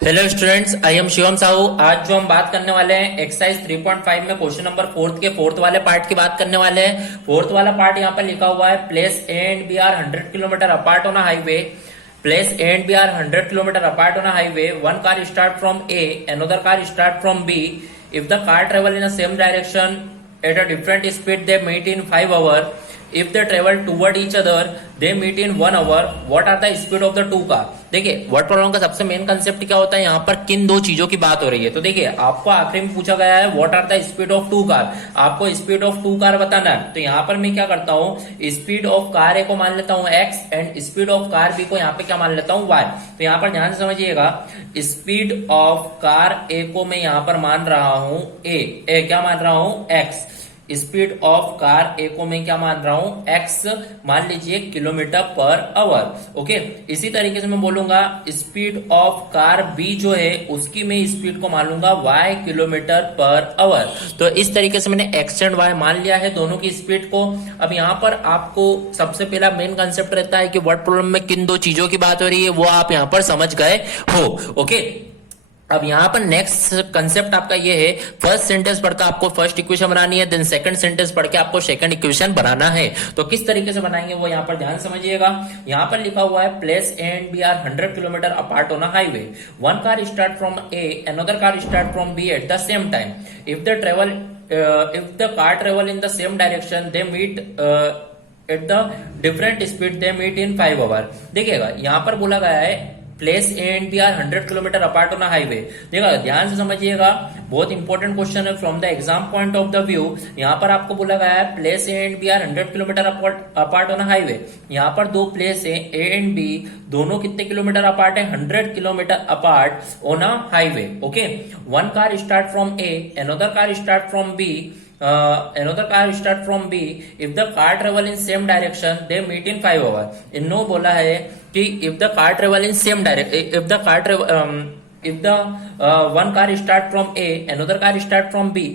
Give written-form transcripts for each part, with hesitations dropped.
Hello students, I am Shivam Sahu. आज जो हम बात करने वाले हैं एक्सरसाइज 3.5 में क्वेश्चन नंबर फोर्थ के फोर्थ वाले पार्ट की बात करने वाले हैं। फोर्थ वाला पार्ट यहाँ पर लिखा हुआ है, place A and B are 100 kilometre apart on a highway. Place A and B are 100 kilometre apart on a highway. One car start from A, another car start from B. If the car travel in the same direction at a different speed, they meet in 5 hours. If they travel toward each other, they meet in 1 hour. What are the speed of the two car? देखिए, word problem का सबसे main concept क्या होता है, यहाँ पर किन दो चीजों की बात हो रही है। तो देखिए, आपको आखिरी में पूछा गया है what are the speed of two car. आपको स्पीड ऑफ टू कार बताना है। तो यहाँ पर मैं क्या करता हूँ, स्पीड ऑफ कार ए को मान लेता हूँ x and speed of car B को यहाँ पे क्या मान लेता हूँ y। तो यहाँ पर ध्यान से समझिएगा, स्पीड ऑफ कार ए को मैं यहाँ पर मान रहा हूँ ए क्या मान रहा हूँ x। स्पीड ऑफ कार ए को मैं क्या मान रहा हूं एक्स, मान लीजिए किलोमीटर पर आवर। ओके, इसी तरीके से मैं बोलूंगा स्पीड ऑफ कार बी जो है उसकी मैं स्पीड को मान लूंगा वाई किलोमीटर पर आवर। तो इस तरीके से मैंने एक्स एंड वाई मान लिया है दोनों की स्पीड को। अब यहां पर आपको सबसे पहला मेन कंसेप्ट रहता है कि वर्ड प्रॉब्लम में किन दो चीजों की बात हो रही है, वो आप यहां पर समझ गए हो। ओके, अब यहां पर नेक्स्ट कंसेप्ट आपका ये है, फर्स्ट सेंटेंस पढ़कर आपको फर्स्ट इक्वेशन बनानी है, देन सेकंड सेंटेंस पढ़ के आपको सेकंड इक्वेशन बनाना है। तो किस तरीके से बनाएंगे वो यहां पर ध्यान समझिएगा। यहां पर लिखा हुआ है, place A and B are 100 kilometre apart on a highway. One car start from A, another car start from B at the same time. If the car travel in the same direction, they meet at the different speed, they meet in 5 hours। देखिएगा, यहां पर बोला गया है place A and B are 100 kilometre apart on a highway. देखा, ध्यान से समझिएगा, बहुत इंपॉर्टेंट क्वेश्चन है from the exam point of view व्यू। यहाँ पर आपको बोला गया है place A and B are 100 kilometre apart on a highway. यहाँ पर दो प्लेस है ए एंड बी, दोनों कितने किलोमीटर अपार्ट है, 100 kilometre apart on a highway. Okay, one car start from A, another car start from B, another car start from B. If the car travel in same direction, they meet in 5 hours. इन्हों बोला है कि if the car travel in same direction, if the one car start from A, another car start from B,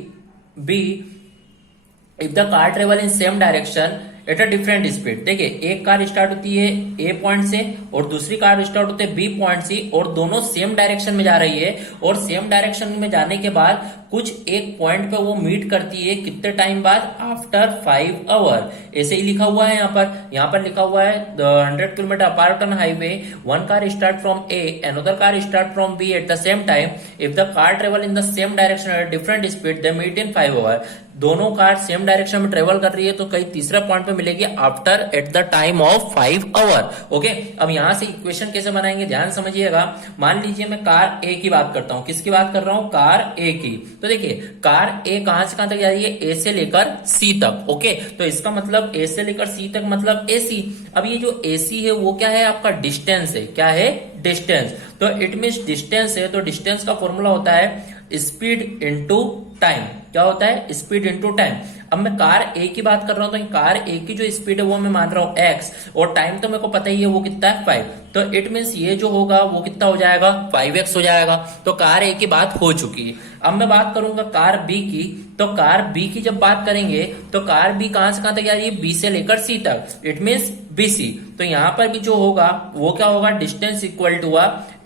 if the car travel in same direction eight a different speed. देखिए, एक car start होती है ए point से और दूसरी car start होती है B point से, और दोनों सेम डायरेक्शन में जा रही है, और सेम डायरेक्शन में जाने के बाद कुछ एक पॉइंट पे वो मीट करती है कितने टाइम बाद, आफ्टर 5 hours। ऐसे ही लिखा हुआ है यहाँ पर लिखा हुआ है 100 kilometre apart on highway, one car start from A, another car start from B at the same time. If the car travel in the same direction at different speed, they meet in 5 hours। दोनों car same direction में travel कर रही है तो कहीं तीसरा point पे मिलेगी after at the time of 5 hours। Okay, अब यहां से इक्वेशन कैसे बनाएंगे ध्यान समझिएगा। मान लीजिए मैं कार ए की बात करता हूं, किसकी बात कर रहा हूं, कार ए की। तो देखिए, कार ए कहां से कहां तक जा रही है, ए से लेकर सी तक। ओके, तो इसका मतलब ए से लेकर सी तक मतलब ए सी। अब ये जो ए सी है वो क्या है, आपका डिस्टेंस है। क्या है, डिस्टेंस। तो इट मीन्स डिस्टेंस है, तो डिस्टेंस का फॉर्मूला होता है स्पीड इनटू टाइम। क्या होता है, स्पीड इनटू टाइम। अब मैं कार ए की बात कर रहा हूं, तो कार ए की जो स्पीड है वो मैं मान रहा हूं एक्स, और टाइम तो मेरे को पता ही है वो कितना है 5। तो इट मीन्स ये जो होगा वो कितना हो जाएगा, 5x हो जाएगा। तो कार ए की बात हो चुकी है। अब मैं बात करूंगा कार बी की। तो कार बी की जब बात करेंगे तो कार बी कहां से कहां तक जा रही है, बी से लेकर सी तक, इट मीन्स BC। तो यहां पर भी जो होगा वो क्या होगा, distance equal to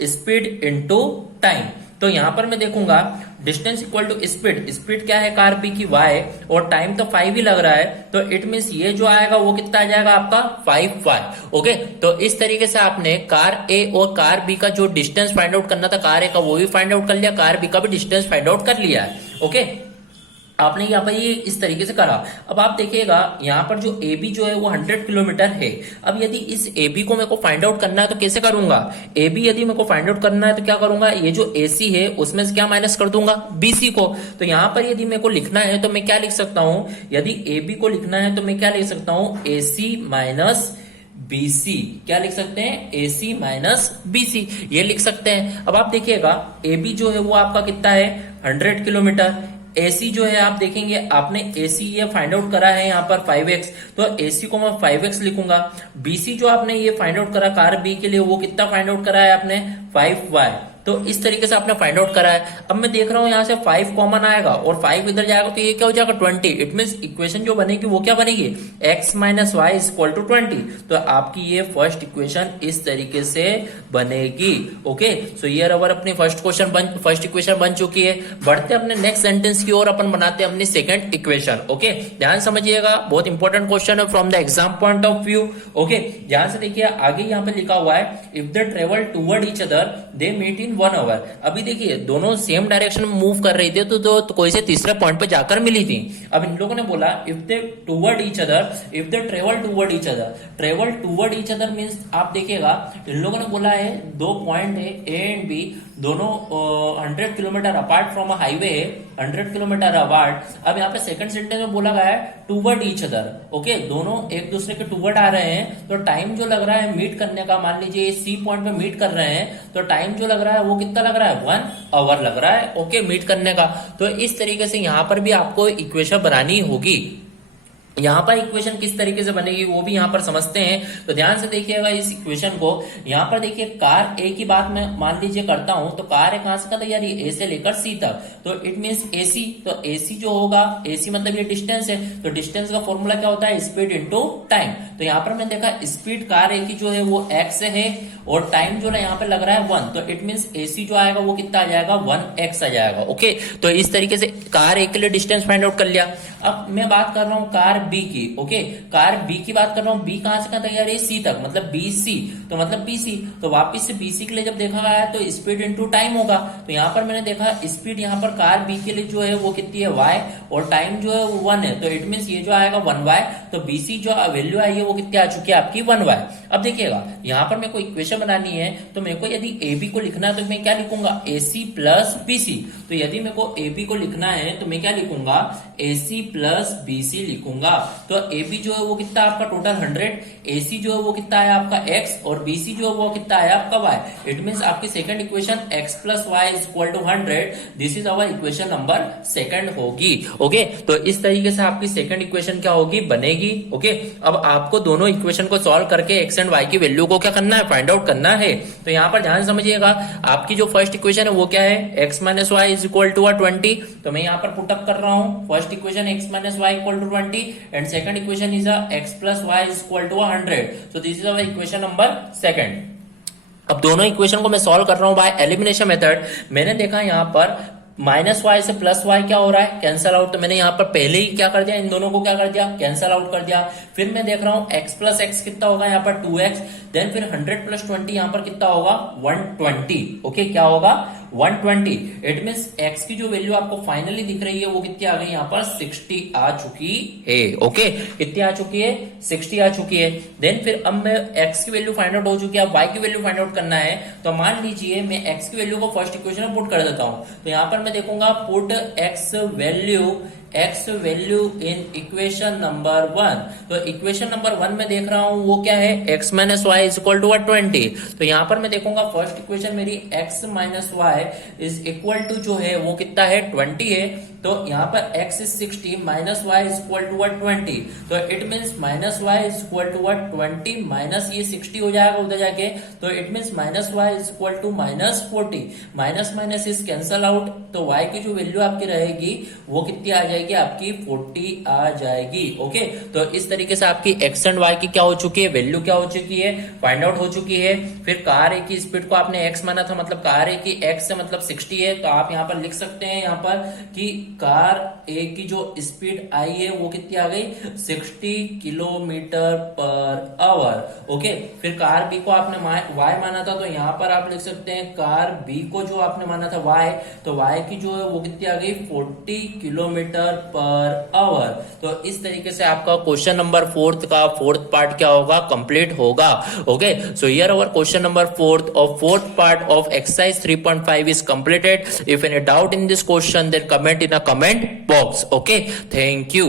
speed into time. तो यहां पर मैं देखूंगा distance equal to speed, speed क्या है कार बी की y, और टाइम तो 5 ही लग रहा है, तो इट मीन्स ये जो आएगा वो कितना आ जाएगा आपका 5y। ओके, तो इस तरीके से आपने कार ए और कार बी का जो डिस्टेंस फाइंड आउट करना था कार ए का, वो भी फाइंड आउट कर लिया, कार बी का भी डिस्टेंस फाइंड आउट कर लिया है। ओके, आपने यहाँ पर ये इस तरीके से करा। अब आप देखिएगा यहाँ पर जो ए बी जो है वो 100 किलोमीटर है। अब यदि इस ए बी को मेरे को फाइंड आउट करना है तो कैसे करूंगा, ए बी यदि मेरे को फाइंड आउट करना है तो क्या करूंगा, ये जो ए सी है उसमें से क्या माइनस कर दूंगा, बी सी को। तो यहाँ पर यदि मेरे को लिखना है तो मैं क्या लिख सकता हूँ, यदि ए बी को लिखना है तो मैं क्या लिख सकता हूँ, ए सी माइनस BC। क्या लिख सकते हैं, AC माइनस BC, ये लिख सकते हैं। अब आप देखिएगा AB जो है वो आपका कितना है, 100 किलोमीटर। AC जो है आप देखेंगे, आपने AC ये फाइंड आउट करा है यहाँ पर 5x, तो AC को मैं 5x लिखूंगा। BC जो आपने ये फाइंड आउट करा कार B के लिए, वो कितना फाइंड आउट करा है आपने, 5y। तो इस तरीके से आपने फाइंड आउट करा है। अब मैं देख रहा हूं यहाँ से 5 कॉमन आएगा और 5 इधर जाएगा तो ये क्या हो जाएगा 20। इट मीन इक्वेशन जो बनेगी वो क्या बनेगी, x minus y is equal to 20। तो आपकी ये फर्स्ट इक्वेशन इस तरीके से बनेगी। ओके, सो ये अवर अपनी फर्स्ट इक्वेशन बन चुकी है। बढ़ते अपने नेक्स्ट सेंटेंस की ओर, अपन बनाते हैं अपनी सेकंड इक्वेशन। ओके, ध्यान समझिएगा, बहुत इंपॉर्टेंट क्वेश्चन है from the exam point of view. Okay, ध्यान से देखिए, आगे यहाँ पे लिखा हुआ है if they travel toward each other they meet in 1 hour. अभी देखिए दोनों सेम डायरेक्शन में मूव कर रही थी तो कोई से तीसरे पॉइंट पे जाकर मिली थी। अब इन लोगों ने बोला if they toward each other, if they travel toward each other. Travel toward each other means आप देखिएगा इन लोगों ने बोला है 2 पॉइंट है ए एंड बी, दोनों 100 kilometre apart from a highway है, 100 किलोमीटर अपार्ट। अब यहाँ पे सेकंड सेंटेंस में बोला गया है टूवर्ड ईच अदर। ओके, दोनों एक दूसरे के टूवर्ड आ रहे हैं, तो टाइम जो लग रहा है मीट करने का, मान लीजिए सी पॉइंट पे मीट कर रहे हैं, तो टाइम जो लग रहा है वो कितना लग रहा है, 1 आवर लग रहा है। ओके, मीट करने का। तो इस तरीके से यहाँ पर भी आपको इक्वेशन बनानी होगी। यहाँ पर इक्वेशन किस तरीके से बनेगी वो भी यहाँ पर समझते हैं। तो ध्यान से देखिएगा इस इक्वेशन को। यहाँ पर देखिए कार ए की बात मैं मान लीजिए करता हूं, तो कार ए कहां से का, तो यार ए से लेकर सी तक, तो इट मींस एसी। तो एसी जो होगा, एसी मतलब ये डिस्टेंस है, तो डिस्टेंस का फॉर्मूला क्या होता है, स्पीड इंटू टाइम। तो यहाँ पर मैंने देखा स्पीड कार ए की जो है वो एक्स है और टाइम जो है यहाँ पे लग रहा है 1, तो इट मींस एसी जो आएगा वो कितना आ जाएगा, 1x आ जाएगा। ओके, तो इस तरीके से कार ए के लिए डिस्टेंस फाइंड आउट कर लिया। अब मैं बात कर रहा हूँ कार बी की। ओके, कार बी की बात कर रहा हूँ, बी कहां से कहां तैयार है, सी तक, मतलब बीसी, तो मतलब बीसी। तो वापिस से बीसी के लिए जब देखा गया है तो स्पीड इंटू टाइम होगा। तो यहाँ पर मैंने देखा स्पीड यहाँ पर कार बी के लिए जो है वो कितनी है, y, और टाइम जो है वो 1 है, तो इट मीन ये जो आएगा 1y। तो बीसी जो वैल्यू आई है वो कितनी आ चुकी है आपकी, 1y। अब देखिएगा यहाँ पर मेरे को इक्वेशन बनानी है, तो मेरे को यदि ए बी को लिखना है तो मैं क्या लिखूंगा, AC प्लस BC। तो यदि मेरे को ए बी को लिखना है तो मैं क्या लिखूंगा, AC प्लस BC लिखूंगा। तो ए बी जो है वो कितना आपका टोटल 100, AC जो है वो कितना है आपका x, और BC जो है वो कितना है आपका y। इट मींस आपकी second equation x plus y is equal to 100। This is our equation number second होगी। ओके, तो इस तरीके से आपकी सेकंड इक्वेशन क्या होगी, बनेगी। ओके, अब आपको दोनों इक्वेशन को सॉल्व करके x एंड y की वैल्यू को क्या करना है, फाइंड आउट करना है। तो यहाँ पर ध्यान समझिएगा, आपकी जो फर्स्ट इक्वेशन है वो क्या है, x minus y is equal to 20। तो मैं यहाँ पर पुटअप कर रहा हूँ first equation x minus y equal to 20 and second equation is x plus y is equal to 100। So this is our equation number second. अब दोनों equation को मैं सॉल्व कर रहा हूं बाय एलिमिनेशन मेथड। मैंने देखा यहाँ पर माइनस वाई से प्लस वाई क्या हो रहा है, कैंसल आउट। तो मैंने यहाँ पर पहले ही क्या कर दिया, इन दोनों को क्या कर दिया, कैंसल आउट कर दिया। फिर मैं देख रहा हूँ x प्लस एक्स कितना होगा, यहाँ पर 2x। देन फिर 100 प्लस 20 यहाँ पर कितना होगा, 120। ओके, क्या होगा, 120। इट मींस x की जो वैल्यू आपको फाइनली दिख रही है वो कितनी आ गई, यहाँ पर 60 आ चुकी है। ओके, कितनी आ चुकी है, 60 आ चुकी है। देन फिर अब मैं x की वैल्यू फाइंड आउट हो चुकी है, अब y की वैल्यू फाइंड आउट करना है। तो मान लीजिए मैं x की वैल्यू को फर्स्ट इक्वेशन में पुट कर देता हूं। तो यहाँ पर मैं देखूंगा put x value in equation number 1। तो इक्वेशन नंबर 1 में देख रहा हूं वो क्या है, x minus y is equal to 20। तो यहाँ पर मैं देखूंगा फर्स्ट इक्वेशन मेरी x minus y is equal to जो है वो कितना है, 20 है। तो यहाँ पर x is 60 minus y is equal to 20। तो it means minus y is equal to 20 minus ये 60 हो जाएगा उधर जाके। तो it means minus y is equal to minus 40। Minus minus is cancel out, तो y की जो वैल्यू आपकी रहेगी वो कितनी आ जाएगी, आपकी 40 आ जाएगी। ओके, तो इस तरीके से आपकी x एंड y की क्या हो चुकी है, वैल्यू क्या हो चुकी है, फाइंड आउट हो चुकी है। फिर कार ए की स्पीड को आपने x माना था, मतलब कार ए की x से मतलब 60 है। तो आप यहाँ पर लिख सकते हैं यहाँ पर कि कार ए की जो स्पीड आई है वो कितनी आ गई, 60 किलोमीटर पर आवर। ओके, फिर कार बी को आपने y माना था, तो यहाँ पर आप लिख सकते हैं कार बी को जो आपने माना था y, तो y की जो है वो कितनी आ गई, 40 किलोमीटर पर आवर। तो इस तरीके से आपका क्वेश्चन नंबर 4 का 4th पार्ट क्या होगा, कंप्लीट होगा। Okay, so here our question number 4th part of exercise 3.5 is completed. If any doubt in this question, then comment in a comment box. Okay, thank you.